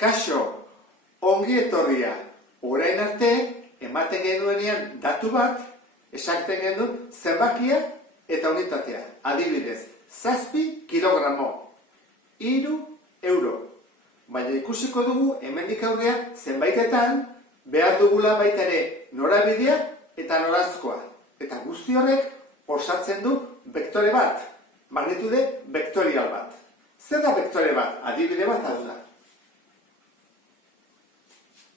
Kaixo, ongi etorria, orain arte, ematen genuenean datu bat, esakten genuen zenbakia eta unitatea. Adibidez, 7 kilogramo, 3 euro. Baina ikusiko dugu, hemendik aurrea, zenbaitetan, behar dugula baita ere norabidea eta noranzkoa. Eta guzti horrek osatzen du vektore bat, magnitude vektorial bat. Zer da vektore bat? Adibide bat hau da.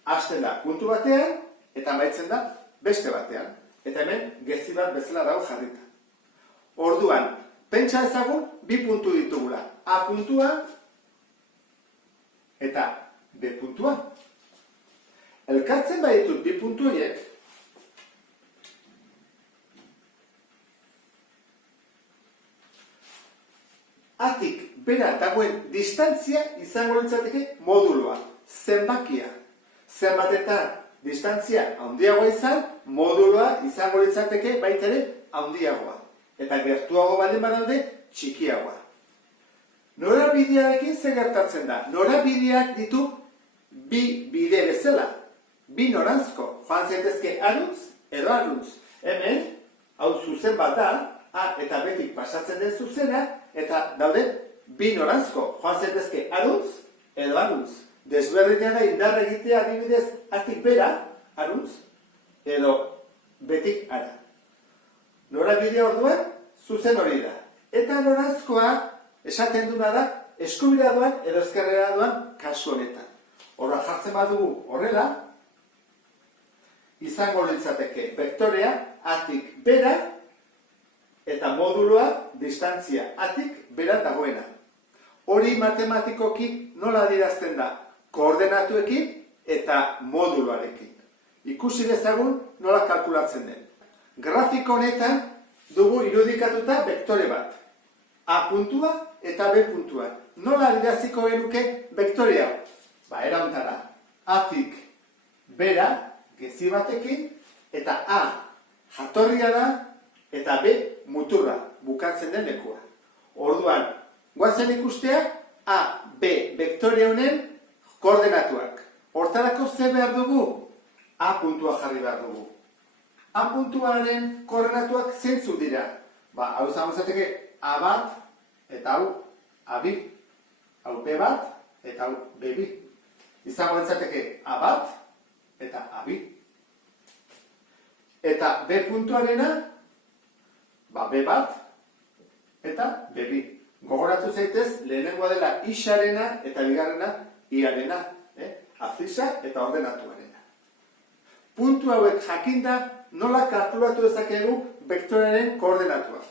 Hasten da puntu batean eta amaitzen da beste batean. Eta hemen gezi bat bezala dago jarrita. Orduan, pentsa ezagun bi puntu ditugula. A puntua eta B puntua. Elkartzen baditut bi puntu horiek, atik bera dagoen distantzia izango litzateke moduloa, zenbakia. Zenbatetan distantzia handiagoa izan, moduloa izango litzateke baita ere handiagoa. Eta gertuago baldin badaude txikiagoa. Norabidearekin zer gertatzen da? Norabideak ditu bi bide bezala, bi noranzko. Joan zaitezke aruntz edo aruntz. Hemen, hau zuzen bat da, A eta Betik pasatzen den zuzena, eta daude bi noranzko. Joan zaitezke aruntz edo aruntz. Desberdina da indarra egitea adibidez atik bera, aruntz, edo Betik ara. Norabidea orduan, zuzen hori da. Eta noranzkoa esaten duna da, eskubira doan edo ezkerrera doan kasu honetan. Horra jartzen badugu horrela, izango litzateke vektorea atik bera eta moduloa distantzia atik bera dagoena. Hori matematikoki nola adierazten da? Koordenatuekin eta moduloarekin. Ikusi dezagun nola kalkulatzen den. Grafiko honetan dugu irudikatuta vektore bat. A puntua eta B puntua. Nola adieraziko genuke vektorea? Era hontara. Atik bera gezi batekin eta A jatorria da eta B muturra bukatzen den lekua. Orduan, goazen ikustea A, B vektore honen koordenatuak. Hortarako ze behar dugu? A puntua jarri behar dugu. A puntuaren koordenatuak zeintzuk dira? Hau izango zateke A bat eta hau A bi. Hau B bat eta hau B bi. Izango litzateke A bat eta A bi. Eta B puntuarena, B bat eta B bi. Gogoratu zaitez, lehenengoa dela isarena eta bigarrena iarena. Azisa eta ordenatuarena. Puntu hauek jakinda nola kalkulatu dezakegu vektoreren koordenatuak.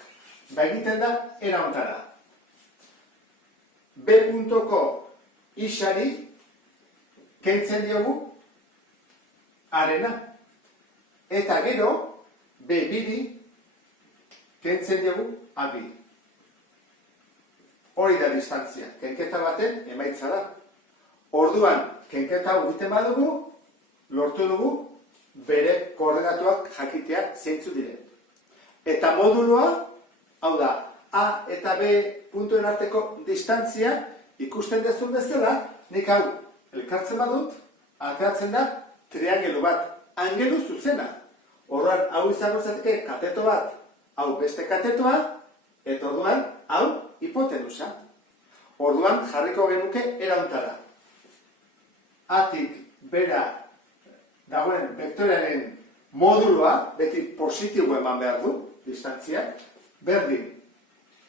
Egiten da era hontara. B puntuko isari kentzen diogu arena. Eta gero, B biri kentzen diogu A bi. Hori da distantzia. Kenketa baten emaitza da. Orduan, kenketa hau egiten badugu, lortu dugu bere koordenatuak jakitea zeintzu diren. Eta moduloa, hau da, A eta B puntuen arteko distantzia ikusten dezun bezala, nik hau elkartzen badut, ateratzen da triangelu bat, angelu zuzena. Orduan, hau izango zateke kateto bat, hau beste katetoa, eta orduan, hau hipotenusa. Orduan, jarriko genuke era hontara. Atik bera dagoen vektorearen moduloa, beti positibo eman behar du, distantzia, berdin.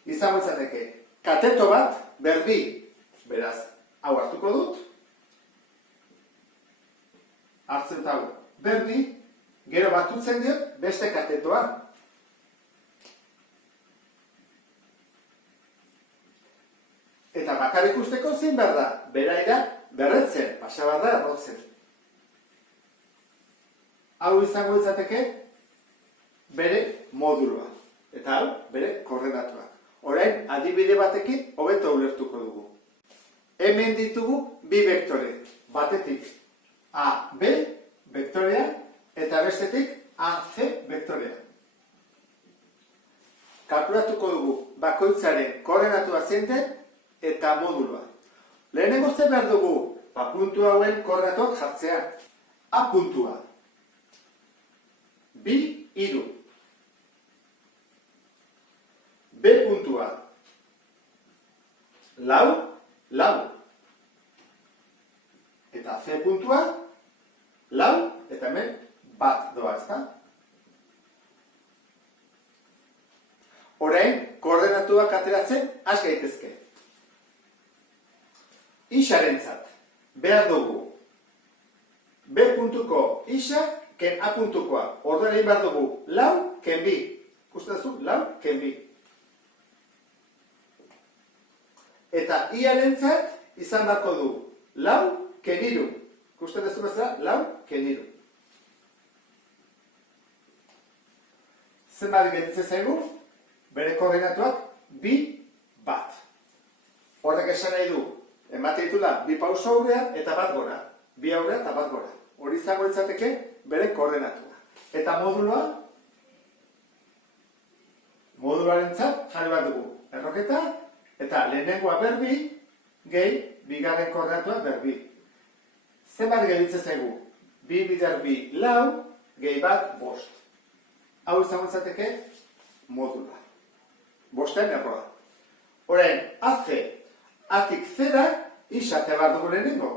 Izango izateke, kateto bat, berdi, beraz, hau hartuko dut, hartzen hau berdi, gero batutzen diot, beste katetoa. Eta bakarrik usteko zein behar da, beraira berretzen, pasa behar da errotzen. Hau izango izateke bere moduloa, eta hau bere koordenatuak. Orain, adibide batekin hobeto ulertuko dugu. Hemen ditugu bi vektore, batetik A, B vektorea eta bestetik A, C vektorea. Kalkulatuko dugu bakoitzaren koordenatua zein den eta moduloa. Lehenengo ze behar dugu puntu hauen koordinatuak jartzea. A puntua. 2, 3. B puntua. 4, 4. Eta C puntua, 4, eta hemen bat doa, ezta? Orain, koordinatuak ateratzen has gaitezke. Isarentzat, behar dugu B puntuko isa, ken A puntukoa. Orduan egin behar dugu 4, ken 2. Ikusten duzu, 4, ken 2. Eta iarentzat izan beharko du 4, ken 3. Ikusten duzu bezala, 4, ken 3. Zenbat gelditzen zaigu? Bere koordinatuak 2, bat. Horrek esan nahi du, emate ditula 2 pauso aurrea eta bat gora. 2 aurrea eta bat gora. Hori izango litzateke bere koordinatua. Eta moduluarentzat jarri bat dugu. Erroketa eta lehenengoa berbi, gehi bigarren koordinatua berbi. Zenbat gelditzen zaigu? 2 bider 2, 4, gehi bat 5. Hau izango litzateke modula. 5 erroa. Orain, AC, atik zera, isa te behar dugu lehenengo.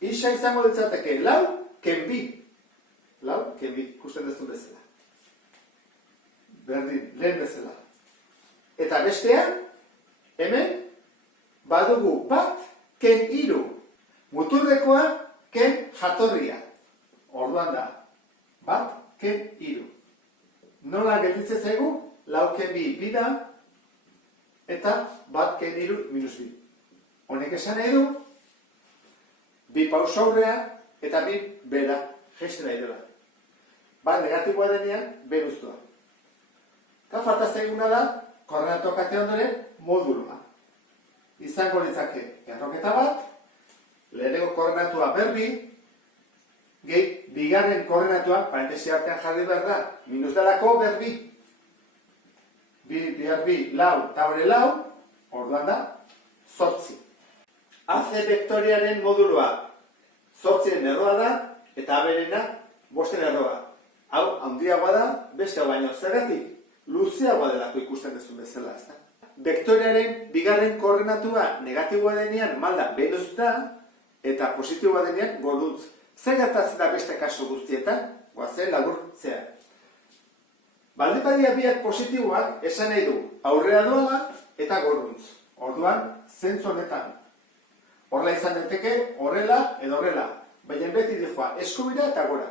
Isa izango litzateke 4, ken 2. 4, ken 2, ikusten duzu bezala. Berdin, lehen bezala. Eta bestean, hemen, badugu bat, ken 3. Muturrekoa, ken jatorria. Orduan da, bat, ken 3. Nola gelditzen zaigu? 4, ken 2, bida, eta bat ken 3 minus 2. Honek esan nahi du, 2 pauso aurrea eta 2 bera jesten nahi dela. Bat negatiboa denean, beruztua. Eta falta zaiguna da, koordinatuak ate ondoren modulua. Izango litzake erroketa bat, lehenengo koordinatua berbi, gehi bigarren koordinatua, parentesi artean jarri behar da, minus delako berbi. 2 bihar 2, 4, eta hori 4, orduan da, 8. AC vektoriaren modulua 8 erroa da, eta aberena 5 erroa. Hau, handiagoa da, beste hau baino zergatik, luzeagoa delako ikusten duzun bezala, ez da? Vektoriaren bigarren koordinatua negatiboa denean malda benuz da, eta positiboa denean gorduntz. Zer gertatzen da beste kasu guztietan? Goazen laburtzea. Baldin badia biak positiboak esan nahi du aurrea doala eta gorruntz. Orduan, zentzu honetan. Horrela izan daiteke, horrela edo horrela. Baina beti dijoa, eskubira eta gora.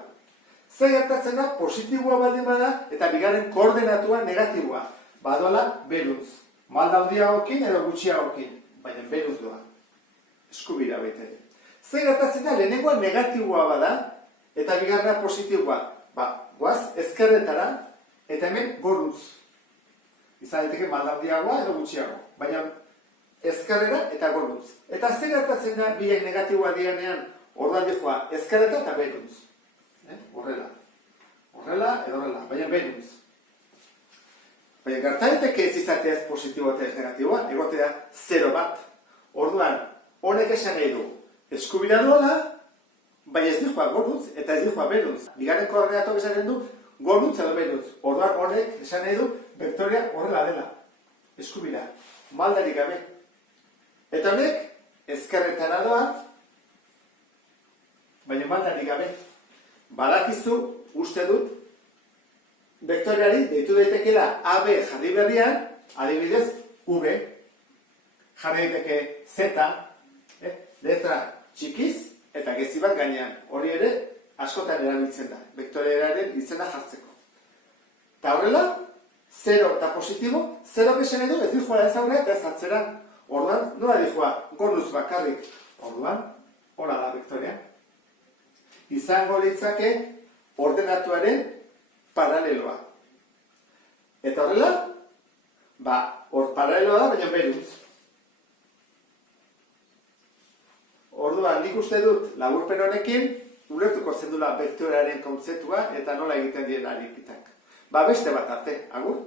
Zer gertatzen da positiboa baldin bada eta bigarren koordinatua negatiboa. Badoala beruntz. Malda handiagokin edo gutxiagokin. Baina beruz doa. Eskubira baita ere. Zer gertatzen da lehenengoa negatiboa bada eta bigarrena positiboa. Goaz, ezkerretara. Eta hemen gorruntz. Izan daiteke malda handiagoa edo gutxiago. Baina ezkerrera eta gorruntz. Eta zer gertatzen da biak negatiboa dianean orduan dijoa ezkerreta eta beruntz. Horrela. Horrela edo horrela. Baina beruntz. Baina gerta daiteke ez izatea ez positiboa eta ez negatiboa. Egotea 0 bat. Orduan, honek esan nahi du. Eskubira duela, baina ez dijoa gorruntz eta ez dijoa beruntz. Bigarren koordinatok esaten du gorruntz edo beruntz. Orduan honek esan nahi du vektoria horrela dela. Eskubira. Maldarik gabe. Eta honek ezkerretara doa, baina maldarik gabe. Badakizu, uste dut, vektoriari deitu daitekela AB jarri berrian, adibidez V. Jarri daiteke Z, letra txikiz eta gezi bat gainean. Hori ere, askotan erabiltzen da, vektoriaren izena jartzeko. Eta horrela, 0 eta positibo, 0 esan edo ez dijoa ez aurrea eta ez atzera. Orduan, nola dijoa, gorruz bakarrik. Orduan, hola da vektoria. Izango litzake ordenatuaren paraleloa. Eta horrela, hor paraleloa da, baina beruntz. Orduan, nik uste dut laburpen honekin, ulertuko zendula vektoriaren kontzeptua eta nola egiten dien ariketak. Beste bat arte, agur?